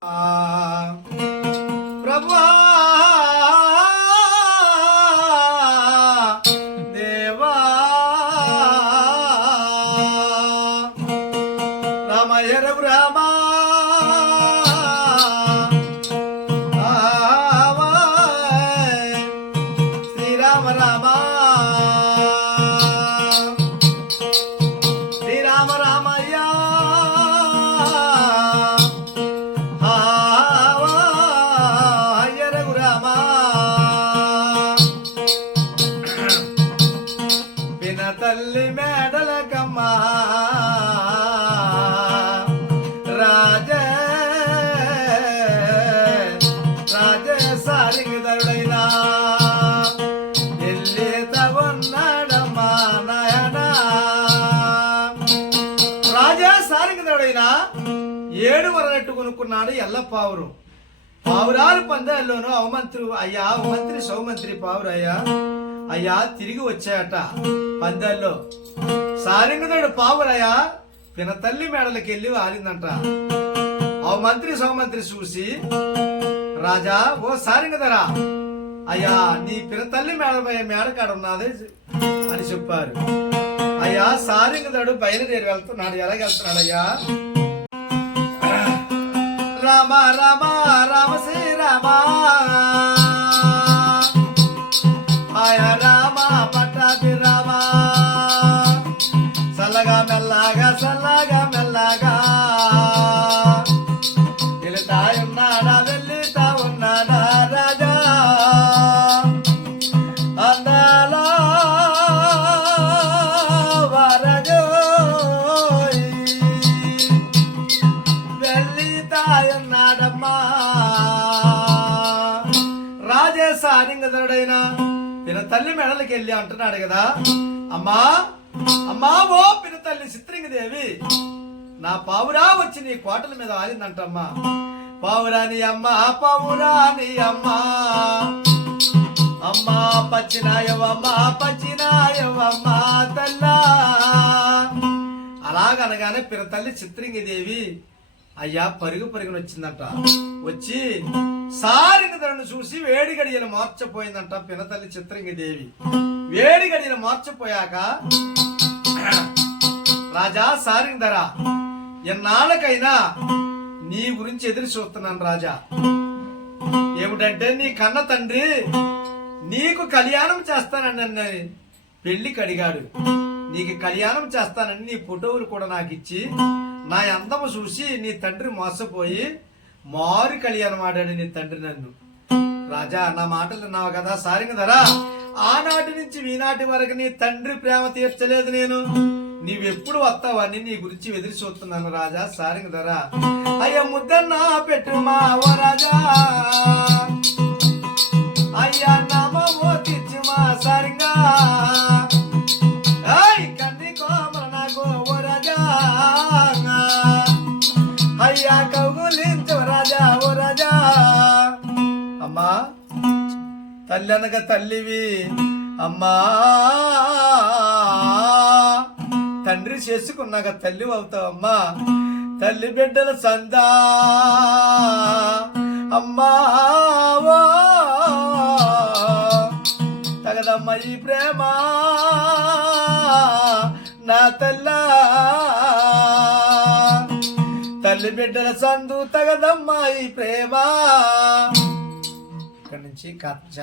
Uh... తల్లి మేడలకమ్మ రాజ రాజ సారింగదరుడైనా ఎల్లి తవన్నాడమ్మా నాయనా రాజా సారింగదరుడైనా ఏడు వరనట్టు కొనుక్కున్నాడు ఎల్లపావురు పావురాలు పందాల్లోనూ అవమంత్రి అయ్యా అవమంత్రి సౌమంత్రి పావురు అయ్యా తిరిగి వచ్చాయట. పందాల్లో సారింగదుడు పావులయ్యా పిన తల్లి మేడలకి వెళ్ళి వారిందంట. అవ మంత్రి సౌమంత్రి చూసి రాజా ఓ సారింగదరా అయ్యా నీ పిన తల్లి మేడ మేడకాడ ఉన్నది అని చెప్పారు. అయ్యా సారింగదడు బయలుదేరి వెళ్తున్నాడు ఎలాగెళ్తున్నాడు అయ్యా రామ రామ రామ శ్రీ రామా చల్లగా మెల్లగా చల్లగా మెల్లగా. వెళుతా ఉన్నాడా వెళ్ళితా ఉన్నాడా రాజా? అందాల వరజోయ్. వెళ్ళితాయన్నాడమ్మా రాజే సారింగదరుడైన పిన తల్లి మెడలకి వెళ్ళి అంటున్నాడు కదా అమ్మా అమ్మా ఓ పిన తల్లి చిత్రింగదేవి నా పావురా వచ్చి నీ కోటల మీద ఆడిందంటమ్మా పావురాని అమ్మ పావురాని అమ్మా. అమ్మా పచ్చినాయవమ్మా పచ్చినాయవమ్మా తల్లా. అలాగనగానే పిరతల్లి చిత్రింగిదేవి అయ్యా పరుగు పరుగున వచ్చిందంట వచ్చి సారింగదను చూసి వేడిగడియలు మార్చపోయిందంట పినతల్లి చిత్రింగిదేవి వేడి నేను మార్చిపోయాక రాజా సారింగధర ఎన్నాళ్ళకైనా నీ గురించి ఎదురు చూస్తున్నాను రాజా. ఏమిటంటే నీ కన్న తండ్రి నీకు కళ్యాణం చేస్తానని పెళ్ళికి అడిగాడు. నీకు కళ్యాణం చేస్తానని నీ ఫోటోలు కూడా నాకు ఇచ్చి నా అందము చూసి నీ తండ్రి మోసపోయి మారు కళ్యాణం ఆడాడు నీ తండ్రి నన్ను. రాజా నా మాటలు విన్నావు కదా సారింగధరా ఆనాటి నుంచి ఈనాటి వరకు నీ తండ్రి ప్రేమ తీర్చలేదు నేను. నీవెప్పుడు వస్తావని నీ గురించి ఎదురు చూస్తున్నాను రాజా. సారింగ్ ధర. అయ్య ముద్దన్నా పెట్టుమా ఓ రాజా. తల్లి అనగా తల్లివి అమ్మా. తండ్రి చేసుకున్నాక తల్లి అవుతావమ్మా తల్లి బిడ్డల సందా. అమ్మా తగదమ్మ ఈ ప్రేమ నా తల్ల. తల్లి బిడ్డల సందు తగదమ్మ ఈ ప్రేమ. ఇక్కడి నుంచి కథ